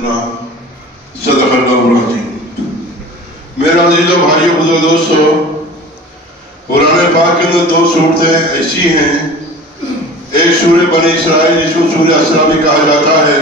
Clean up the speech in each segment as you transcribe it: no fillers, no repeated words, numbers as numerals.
صدق اللہ العظیم۔ میرے عزیز و بھائیو بزرگ دوستو، قرآن پاک کے اندر دو صورتیں ایسی ہیں، ایک سورہ بنی اسرائیل جس کو سورہ اسراء بھی کہا جاتا ہے،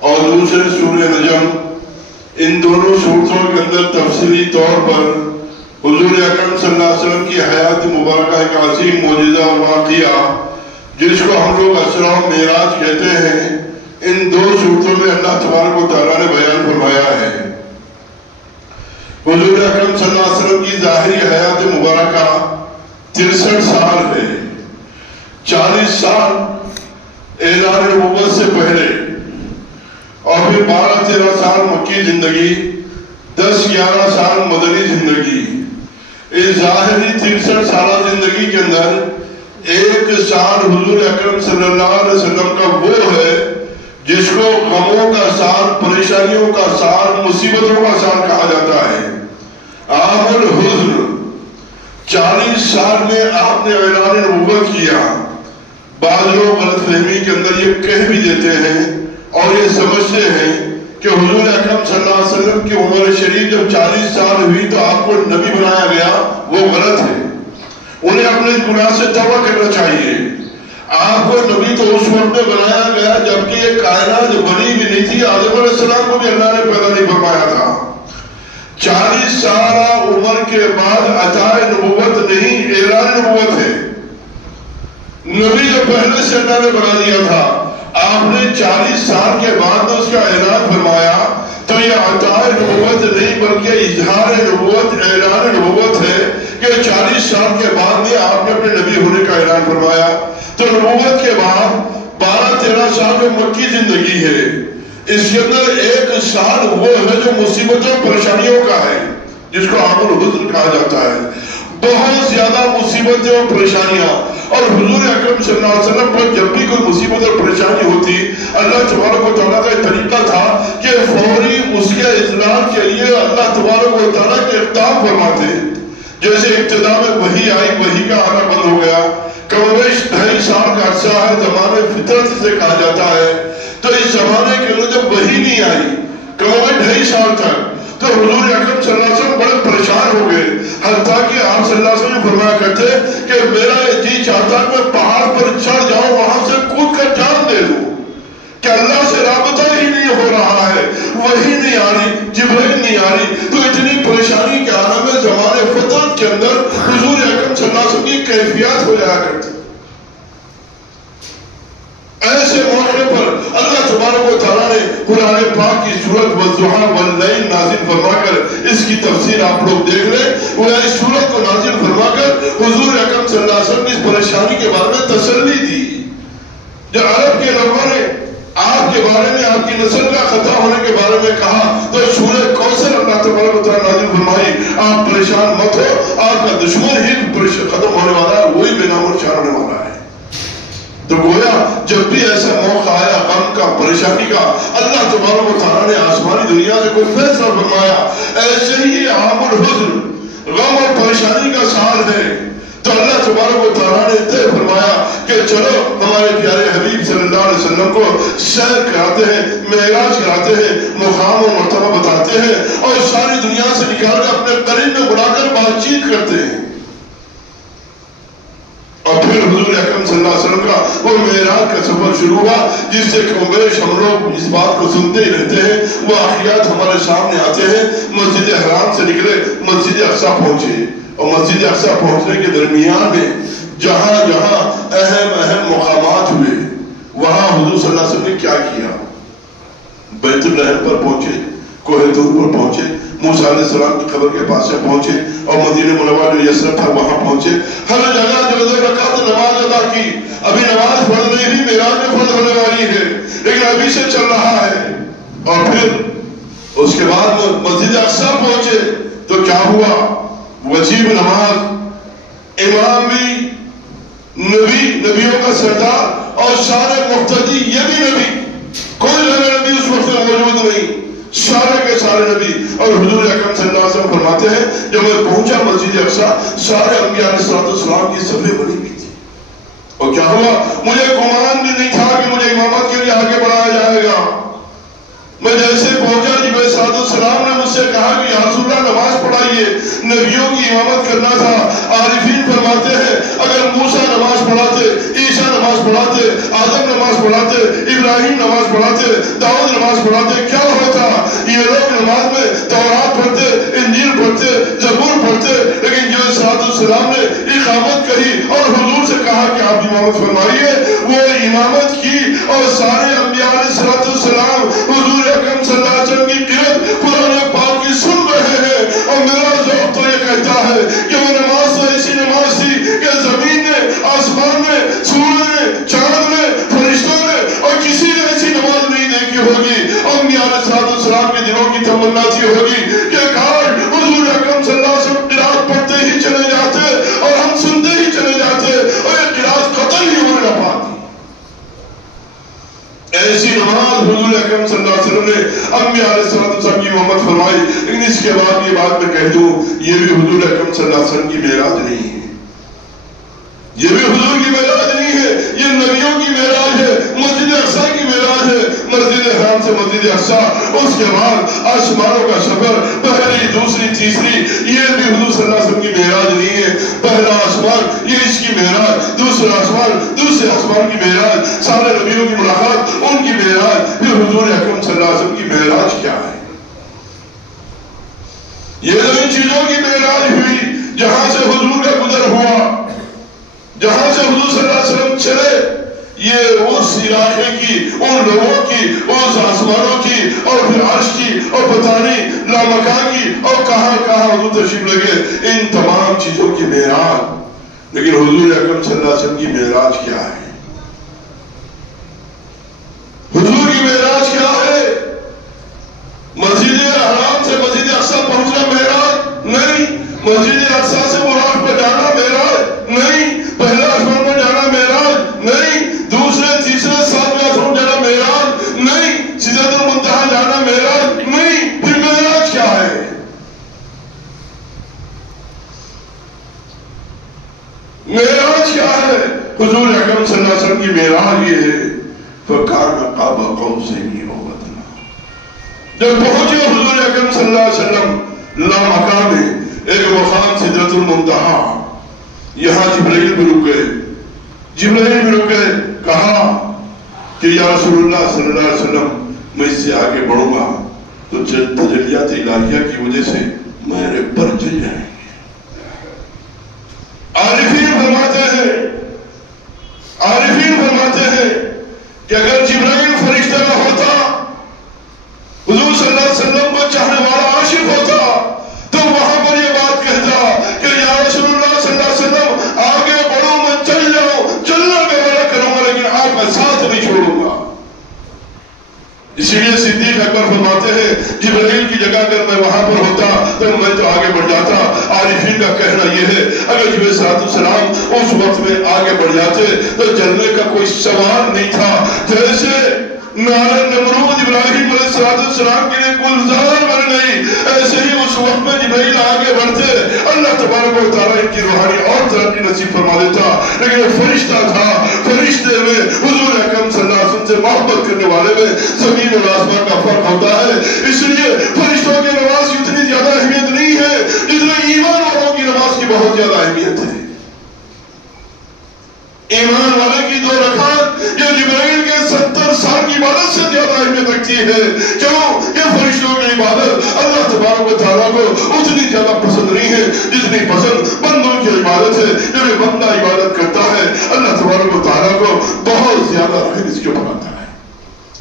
اور دوسرے سورہ نجم۔ ان دونوں صورتوں کے اندر تفصیلی طور پر حضور اکرم صلی اللہ علیہ وسلم کی حیات مبارکہ ایک عظیم معجزہ اور واقعہ جس کو ہم لوگ اسراء و معراج کہتے ہیں، ان دو صورتوں میں اللہ تبارک و تعالیٰ نے بیان فرمایا ہے۔ حضور اکرم صلی اللہ علیہ وسلم کی ظاہری حیات مبارکہ 63 سال ہے، 40 سال اعلان نبوت سے پہلے، اور پھر 12-13 سال مکی زندگی، 10-11 سال مدنی زندگی۔ اس ظاہری 63 سالہ زندگی کے اندر ایک سال حضور اکرم صلی اللہ علیہ وسلم کا وہ ہے جس کو غموں کا سال، پریشانیوں کا سال، مصیبتوں کا سال کہا جاتا ہے، عام الحزن۔ 40 سال میں آپ نے اعلان نبوت کیا۔ بعض لوگ غلط فہمی کے اندر یہ کہہ بھی دیتے ہیں اور یہ سمجھتے ہیں کہ حضور اکرم صلی اللہ علیہ وسلم کی عمر شریف جب 40 سال ہوئی تو آپ کو نبی بنایا گیا، وہ غلط ہے۔ انہیں اپنے گناہ سے توبہ کرنا چاہیے۔ آپ کو نبی تو اس وقت میں بنایا گیا جبکہ یہ کائنات بنی بھی نہیں تھی، آدم علیہ السلام کو بھی اللہ نے پیدا نہیں فرمایا تھا۔ 40 سالہ عمر کے بعد عطا نبوت نہیں، اعلان نبوت ہے۔ نبی جو پہلے سے اللہ نے بنا دیا تھا، آپ نے 40 سال کے بعد اس کا اعلان فرمایا، تو یہ عطا نبوت نہیں بلکہ اظہار نبوت، اعلان نبوت ہے کہ 40 سال کے بعد میں آپ نے اپنے نبی ہونے کا اعلان فرمایا۔ تو نبوت کے بعد 12-13 سال میں مکی زندگی ہے۔ اس کے اندر ایک سال وہ ہے جو مصیبتوں پریشانیوں کا ہے، جس کو عام الحزن کہا جاتا ہے۔ بہت زیادہ مصیبتیں اور پریشانیاں، اور حضور اکرم صلی اللہ علیہ وسلم پر جب بھی کوئی مصیبت اور پریشانی ہوتی، اللہ تبارک و تعالیٰ کا ایک طریقہ تھا کہ فوری اس کے اطلاع کے لیے اللہ تبارک و تعالیٰ کے اقدام فرماتے۔ جیسے ابتدا میں وحی آئی، وحی کا آنا بند ہو گیا، کمبیش 2.5 سال کا عرصہ ہے، زمانے فطرت سے کہا جاتا ہے۔ تو اس زمانے کے اندر جب وحی نہیں آئی، کمبیش 2.5 سال تک، تو حضور اکرم صلی اللہ علیہ وسلم بڑے پریشان ہو گئے، حتیٰ کہ آپ صلی اللہ علیہ وسلم فرمایا کرتے کہ میرا جی چاہتا ہے میں پہاڑ پر چڑھ جاؤں، وہاں سے کود کر جان دے دوں، کہ اللہ سے رابطہ ہی نہیں ہو رہا ہے، وحی نہیں آ رہی، جبرائیل نہیں آ رہی۔ تو اتنی پریشانی کے عالم میں زمانے فطرت کے اندر حضور اکرم صلی اللہ علیہ وسلم کی کیفیات ہو جایا کرتی۔ ایسے موقع پر اللہ تبارک و تعالیٰ نے قرآن پاک کی سورت والضحیٰ واللیل نازل فرما کر، اس کی تفسیر آپ لوگ دیکھ لیں، وہ اس سورت کو نازل فرما کر حضور اکرم صلی اللہ علیہ وسلم نے اس پریشانی کے بارے میں تسلی دی۔ جو عرب کے لوگوں نے آپ کے بارے میں، آپ کی نسل کا خطا ہونے کے بارے میں کہا، تو سورہ کوثر اللہ تبارک و تعالیٰ نازل فرمائی، آپ پریشان مت ہو، آپ کا دشمن ہی ختم ہونے والا ہے، وہی بے نام اور شان ہونے والا ہے۔ تو گویا جب بھی ایسا موقع آیا غم کا، پریشانی کا، اللہ تبارک و تعالیٰ نے آسمانی دنیا سے کوئی فیصلہ فرمایا۔ ایسے ہی عام الحزن، غم اور پریشانی کا سال ہے، تو اللہ تبارک و تعالیٰ نے طے فرمایا کہ چلو ہمارے پیارے حبیب صلی اللہ علیہ وسلم کو سیر کراتے ہیں، معراج کراتے ہیں، مقام و مرتبہ بتاتے ہیں، اور ساری دنیا سے نکال کر اپنے قریب میں بلا کر بات چیت کرتے ہیں۔ اور پھر حضور اکرم صلی اللہ علیہ وسلم کا وہ معراج کا سفر شروع ہوا، جس سے کمبیش ہم لوگ اس بات کو سنتے ہی رہتے ہیں۔ وہ واقعات ہمارے سامنے آتے ہیں۔ مسجد حرام سے نکلے، مسجد اقصیٰ پہنچے، اور مسجد اقصیٰ پہنچنے کے درمیان میں جہاں جہاں اہم مقامات ہوئے، وہاں حضور صلی اللہ علیہ وسلم نے کیا کیا؟ بیت الرحم پر پہنچے، کوہ طور پر پہنچے، موسیٰ علیہ السلام کی قبر کے پاس سے پہنچے، اور مدینہ منورہ جو یثرب تھا وہاں پہنچے۔ ہر جگہ جو 2 رکعت نماز ادا کی۔ ابھی نماز پڑھ نہیں ہوئی، معراج میں فرض ہونے والی ہے، لیکن ابھی سے چل رہا ہے۔ اور پھر اس کے بعد مسجد اقصیٰ پہنچے تو کیا ہوا؟ وجیب نماز، امام بھی نبی، نبیوں کا سردار، اور سارے مقتدی، یہ بھی نبی، کوئی غیر نبی اس وقت موجود نہیں، سارے کے سارے نبی۔ اور حضور اکرم صلی اللہ علیہ وسلم فرماتے ہیں جب میں پہنچا مسجد اقصیٰ، سارے انبیاء علیہ السلام کی صفیں بنی ہوئی تھی۔ اور کیا ہوا؟ مجھے گمان بھی نہیں تھا کہ مجھے امامت کے لیے آگے بڑھایا جائے گا۔ میں جیسے پہنچا جب السلام نے مجھ سے کہا کہ یا رسول اللہ نماز پڑھائیے، نبیوں کی امامت کرنا تھا۔ عارفین فرماتے ہیں اگر موسیٰ نماز پڑھاتے، عیسیٰ نماز پڑھاتے، آدم نماز پڑھاتے، ابراہیم نماز پڑھاتے، داؤد نماز پڑھاتے، کیا ہوتا؟ یہ لوگ نماز میں تورات پڑھتے، انجیل پڑھتے، زبور پڑھتے، لیکن جو السلام نے اقامت کہی اور حضور سے کہا کہ آپ امامت فرمائیے، وہ امامت کی اور سارے انبیاء علیہ السلام حضور اکرم صلی اللہ علیہ وسلم کی قرآن قرآن پاک کی سن رہے ہیں۔ اور میرا ذوق تو یہ کہتا ہے کہ وہ نماز تو ایسی نماز تھی کہ زمین نے، آسمان نے، سورج نے، چاند نے، فرشتوں نے اور کسی نے ایسی نماز نہیں دیکھی ہوگی۔ انبیاء علیہ السلام کے دنوں کی تمنا تھی ہوگی کہ کاش حضور اکرم صلی اللہ علیہ وسلم قرآن پڑھتے ہی چلے جاتے اور ہم سنتے ہی چلے جاتے اور یہ قرآن قتل ہی ہونے نہ پاتی۔ ایسی نماز حضور اکرم صلی اللہ علیہ وسلم نے انبیاء علیہ السلام کی امامت فرمائی۔ لیکن اس کے بعد یہ بات میں کہہ دوں، یہ بھی حضور اکرم صلی اللہ علیہ وسلم کی معراج نہیں ہے، یہ بھی حضور کی معراج نہیں ہے، یہ نبیوں کی معراج ہے، مسجد اقصیٰ کی معراج ہے، مسجد حرام سے مسجد اقصیٰ، اس کے بعد آسمانوں کا سفر، پہلی دوسری تیسری، یہ بھی حضور صلی اللہ علیہ وسلم کی معراج نہیں ہے۔ پہلا آسمان یہ اس کی معراج، دوسرا آسمان دوسرے آسمان کی معراج، سارے نبیوں کی ملاقات ان کی معراج، پھر حضور اکرم صلی اللہ علیہ وسلم کی معراج کیا ہے؟ یہ تو ان چیزوں کی معراج ہوئی جہاں سے حضور کا گزر ہوا، جہاں سے حضور صلی اللہ علیہ وسلم چلے، یہ اس علاقے کی، ان لوگوں کی، اس آسمانوں کی اور پھر عرش کی اور پتہ نہیں لامکان کی اور کہاں کہاں حضور تشریف لگے، ان تمام چیزوں کی معراج۔ لیکن حضور اکرم صلی اللہ علیہ وسلم کی معراج کیا ہے؟ حضور کی معراج کیا ہے؟ مسجد حرام سے مسجد اقصیٰ پہنچنا معراج نہیں، مسجد اقصیٰ سے براق پہ جانا معراج نہیں، پہلا آسمان میں جانا معراج نہیں، دوسرے تیسرے ساتویں آسمان جانا معراج نہیں، سدرۃ المنتہا جانا معراج نہیں، پھر معراج کیا ہے؟ معراج کیا ہے؟ حضور اکرم صلی اللہ علیہ وسلم کی معراج یہ ہے فَكَانَ قَابَ قَوْسَيْنِ أَوْ أَدْنَىٰ۔ جب پہنچے حضور اکرم صلی اللہ علیہ وسلم لامکان میں، ایک مقام سدرۃ المنتہا، یہاں جبرائیل بھی رک گئے، جبرائیل بھی رک گئے، کہا کہ یا رسول اللہ صلی اللہ علیہ وسلم میں اس سے آگے بڑھوں گا تو تجلیات الہیہ کی وجہ سے میرے پر چل جائیں گے۔ عارفین فرماتے ہیں کہ اگر جبرائیل فرشتہ نہ ہوتا، حضور صلی اللہ علیہ وسلم کو چاہنے والا عاشق ہوتا، تو وہاں پر یہ بات کہتا کہ یا رسول اللہ صلی اللہ علیہ وسلم آگے بڑھو، میں چل جاؤں، چلنا میں والا کروں گا لیکن آپ کا ساتھ نہیں چھوڑوں گا۔ اسی لیے صدیق اکبر فرماتے ہیں جبرائیل کی جگہ اگر میں وہاں پر ہوتا تو میں تو آگے بڑھ جاتا۔ عارفین کا کہنا یہ ہے اگر جبرائیل صلی اللہ علیہ وسلم اس وقت میں آگے بڑھ جاتے تو چلنے کا کوئی سوال نہیں تھا۔ جیسے نارے نمرود ابراہیم علیہ السلام کے لیے گلزار بن گئی، ایسے ہی اس وقت میں جبرائیل آگے بڑھتے اللہ تبارک و تعالیٰ ان کی روحانی اور ترقی نصیب فرما دیتا۔ لیکن وہ فرشتہ تھا، فرشتے میں حضور اکرم صلی اللہ علیہ وسلم سے محبت کرنے والے میں زمین اور آسمان کا فرق ہوتا ہے۔ اس لیے فرشتوں کی نماز کی اتنی زیادہ اہمیت نہیں ہے جتنی ایمان والوں کی نماز کی بہت زیادہ اہمیت ہے۔ ایمان والے کی 2 رکعت یہ جبرائیل کے 70 سال کی عبادت سے زیادہ اہمیت رکھتی ہے۔ کیوں؟ یہ فرشتوں کی عبادت اللہ تبارک و تعالیٰ کو اتنی زیادہ پسند نہیں ہے جتنی پسند بندوں کی عبادت ہے۔ جب بندہ عبادت کرتا ہے اللہ تبارک و تعالیٰ کو بہت زیادہ رحم اس کے اوپر آتا ہے۔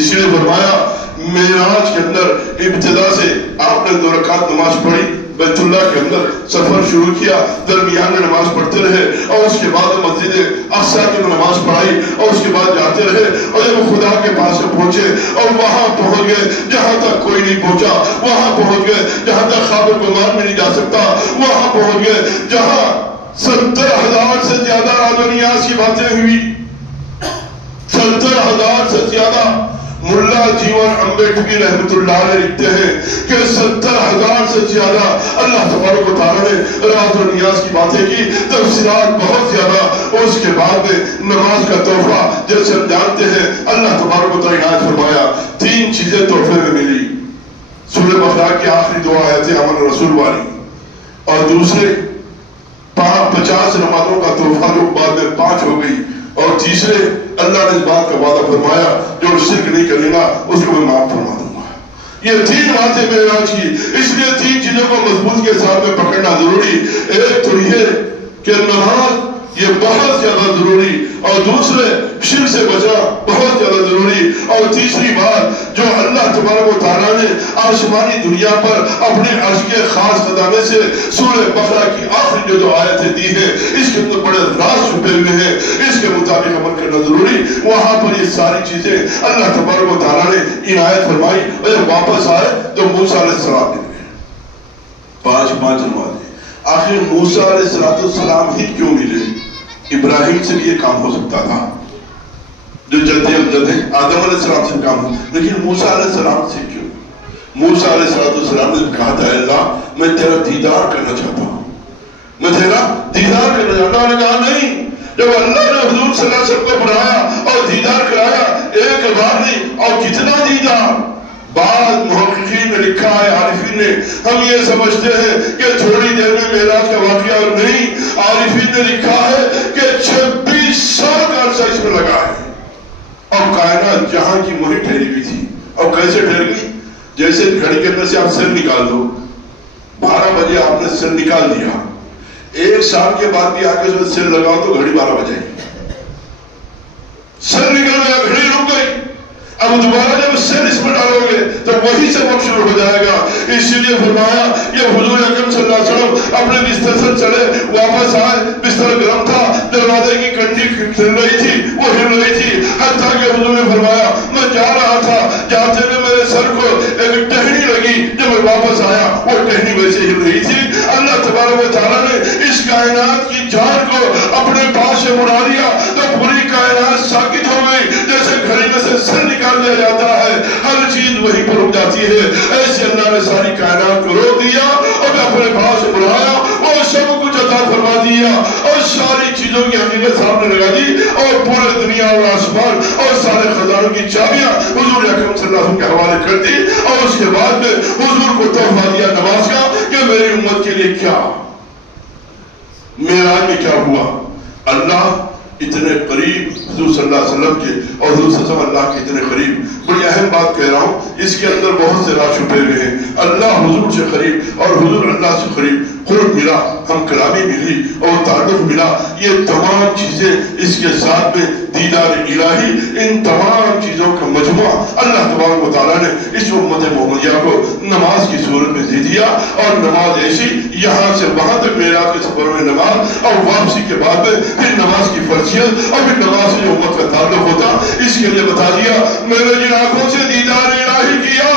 اس لیے فرمایا معراج کے اندر ابتدا سے آپ نے 2 رکعت نماز پڑھی، بیت اللہ کے اندر سفر شروع کیا، درمیان میں نماز پڑھتے رہے اور اس کے بعد مسجد اقصیٰ کی نماز پڑھائی اور اس کے بعد جاتے رہے اور جب خدا کے پاس پہنچے اور وہاں پہنچ گئے جہاں تک کوئی نہیں پہنچا، وہاں پہنچ گئے جہاں تک خواب گمان میں نہیں جا سکتا، وہاں پہنچ گئے جہاں 70,000 سے زیادہ راز و نیاز کی باتیں ہوئی، 70,000 سے زیادہ ملا جیون امبیڈکر رحمت اللہ علیہ لکھتے ہیں کہ 70,000 سے زیادہ اللہ تبارک و تعالیٰ نے راز و نیاز کی باتیں کی، تفسیرات بہت زیادہ، اور اس کے بعد میں نماز کا تحفہ جیسے ہم جانتے ہیں اللہ تبارک و تعالیٰ عنایت فرمایا 3 چیزیں تحفے میں ملی۔ سورہ بقرہ کی آخری 2 آیتیں امن رسول والی، اور دوسرے 50 نمازوں کا تحفہ جو بعد میں 5 ہو گئی، اور تیسرے اللہ نے اس بات کا وعدہ فرمایا جو شرک نہیں کرے گا اس کو میں معاف فرما دوں گا۔ یہ 3 باتیں معراج کی، اس لیے 3 چیزوں کو مضبوط کے ساتھ میں پکڑنا ضروری۔ ایک تو یہ کہ نماز یہ بہت زیادہ ضروری، اور دوسرے شرک سے بچنا بہت زیادہ ضروری، اور تیسری بات جو اللہ تبارک و تعالیٰ نے آسمانی دنیا پر اپنے عرش کے خاص خزانے سے سورہ بقرہ کی آخری جو آیتیں دی ہیں اس کے اندر بڑے راز چھپے ہوئے ہیں، اس کے مطابق عمل کرنا ضروری۔ وہاں پر یہ ساری چیزیں اللہ تبارک و تعالیٰ نے عنایت فرمائی، اور جب واپس آئے تو موسیٰ علیہ السلام نے 5 نمازیں۔ آخر موسیٰ علیہ السلام ہی کیوں ملے؟ ابراہیم سے بھی یہ کام ہو سکتا تھا جو جلدی امجد ہیں، آدم علیہ السلام سے کام ہو، لیکن موسیٰ علیہ السلام سے کیوں؟ موسیٰ علیہ السلام نے کہا تھا اللہ میں تیرا دیدار کرنا چاہتا ہوں، میں تیرا دیدار کرنا چاہتا ہوں۔ نے کہا نہیں، جب اللہ نے حضور صلی اللہ علیہ وسلم کو بنایا اور دیدار کرایا، ایک بار نہیں اور کتنا دیدار۔ بعض محققین نے لکھا ہے، عارفین نے، ہم یہ سمجھتے ہیں کہ تھوڑی دیر میں معراج کا واقعہ، اور نہیں، عارفین نے لکھا ہے کہ 26 سال کا عرصہ اس میں لگا ہے، اور کائنات جہاں کی وہیں ٹھہری ہوئی تھی۔ اور کیسے ٹھہر گئی؟ جیسے گھڑی کے اندر سے آپ سر نکال دو، 12 بجے آپ نے سر نکال دیا، 1 سال کے بعد بھی آگے اس میں سر لگاؤ تو گھڑی 12 بجے گی، سر نکل گیا، گھڑی رک گئی۔ اب دوبارہ جب سر اس میں ڈالو گے تو وہی سے وقت شروع ہو جائے گا۔ اسی لیے فرمایا یہ حضور اکرم صلی اللہ علیہ وسلم اپنے بستر سے چلے، واپس آئے، بستر گرم تھا، دروازے کی کنڈی ہل رہی تھی، وہ ہل رہی تھی، حتیٰ کہ حضور نے فرمایا میں جا رہا تھا، جاتے میں میرے سر کو ایک ٹہنی لگی، جب میں واپس آیا وہ ٹہنی ویسے ہل رہی تھی۔ اللہ تبارک و تعالیٰ نے اس کائنات کی جان کو اپنے پاس سے مڑا لیا تو پوری کائنات ساکت ہو گئی، جیسے گھڑی میں سے سر نکال دیا جاتا ہے، ہر چیز وہیں پر رک جاتی ہے۔ ایسے اللہ نے ساری کائنات کو روک دیا اور اپنے پاس بلایا اور سب کچھ عطا فرما دیا، اور ساری چیزوں کی حقیقت سامنے لگا دی، اور پورے دنیا اور آسمان اور سارے خزانوں کی چابیاں حضور اکرم صلی اللہ علیہ وسلم کے حوالے کر دی، اور اس کے بعد میں حضور کو تحفہ دیا نماز کا کہ میری امت کے لیے کیا معراج میں کیا ہوا۔ اللہ اتنے قریب حضور صلی اللہ علیہ وسلم کے، اور حضور صلی اللہ علیہ وسلم اللہ کے اتنے قریب۔ بڑی اہم بات کہہ رہا ہوں، اس کے اندر بہت سے راز چھپے ہوئے ہیں۔ اللہ حضور سے قریب اور حضور اللہ سے قریب، قرب ملا، ہم کلامی ملی اور تعلق ملا، یہ تمام چیزیں اس کے ساتھ میں دیدار الہی، ان تمام چیزوں کا مجموعہ اللہ تبارک و تعالیٰ نے اس امت محمدیہ کو نماز کی صورت میں دے دیا، اور نماز ایسی یہاں سے وہاں تک معراج کے سفر میں نماز، اور واپسی کے بعد میں پھر نماز کی فرضیت اور پھر نماز سے جو امت کا تعلق ہوتا، اس کے لیے بتا دیا میں نے جن آنکھوں سے دیدار الہی کیا،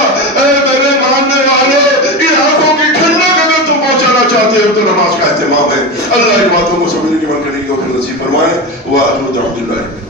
اے میرے ماننے والے، ان آنکھوں کی ٹھنڈک اگر تم پہنچانا چاہتے ہو تو نماز کا اہتمام ہے۔ اللہ ان باتوں کو سمجھنے کی من کرنے کی توفیق نصیب فرمائے۔ وآخر دعوانا الحمدللہ۔